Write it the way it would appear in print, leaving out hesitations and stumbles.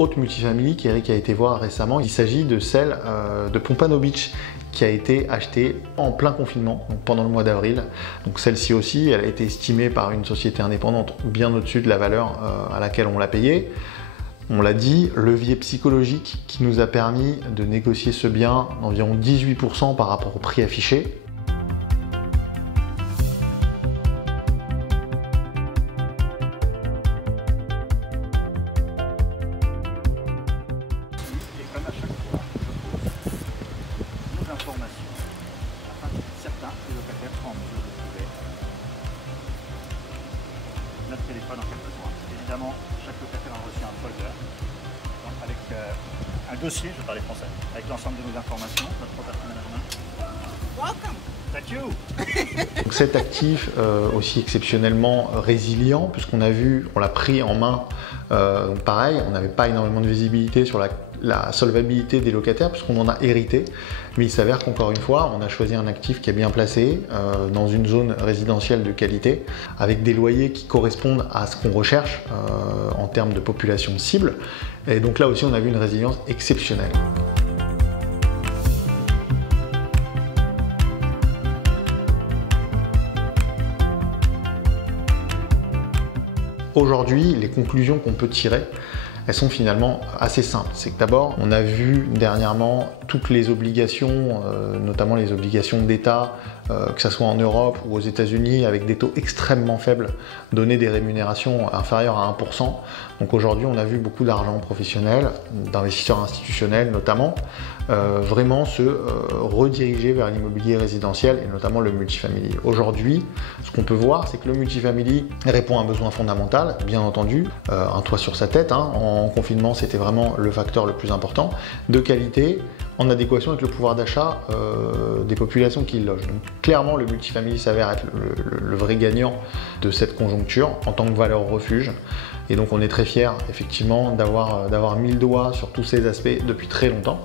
autre multifamily qu'Eric a été voir récemment. Il s'agit de celle de Pompano Beach qui a été achetée en plein confinement, donc pendant le mois d'avril. Donc celle-ci aussi, elle a été estimée par une société indépendante bien au-dessus de la valeur à laquelle on l'a payée. On l'a dit, levier psychologique qui nous a permis de négocier ce bien d'environ 18% par rapport au prix affiché. Informations afin que certains des locataires soient en mesure de trouver notre téléphone en quelques mois. Évidemment, chaque locataire a reçu un folder donc avec un dossier, je parlais français, avec l'ensemble de nos informations, notre property management. Welcome! Thank you! Donc cet actif aussi exceptionnellement résilient, puisqu'on a vu, on l'a pris en main, donc pareil, on n'avait pas énormément de visibilité sur la solvabilité des locataires puisqu'on en a hérité, mais il s'avère qu'encore une fois on a choisi un actif qui est bien placé dans une zone résidentielle de qualité avec des loyers qui correspondent à ce qu'on recherche en termes de population cible, et donc là aussi on a vu une résilience exceptionnelle. Aujourd'hui, les conclusions qu'on peut tirer, elles sont finalement assez simples. C'est que d'abord, on a vu dernièrement toutes les obligations, notamment les obligations d'État, que ce soit en Europe ou aux États-Unis, avec des taux extrêmement faibles, donner des rémunérations inférieures à 1%. Donc aujourd'hui, on a vu beaucoup d'argent professionnel, d'investisseurs institutionnels notamment, vraiment se rediriger vers l'immobilier résidentiel et notamment le multifamily. Aujourd'hui, ce qu'on peut voir, c'est que le multifamily répond à un besoin fondamental, bien entendu, un toit sur sa tête. En confinement, c'était vraiment le facteur le plus important, de qualité, en adéquation avec le pouvoir d'achat des populations qui y logent. Donc clairement, le multifamily s'avère être le vrai gagnant de cette conjoncture en tant que valeur refuge. Et donc on est très fiers effectivement d'avoir mis le doigt sur tous ces aspects depuis très longtemps.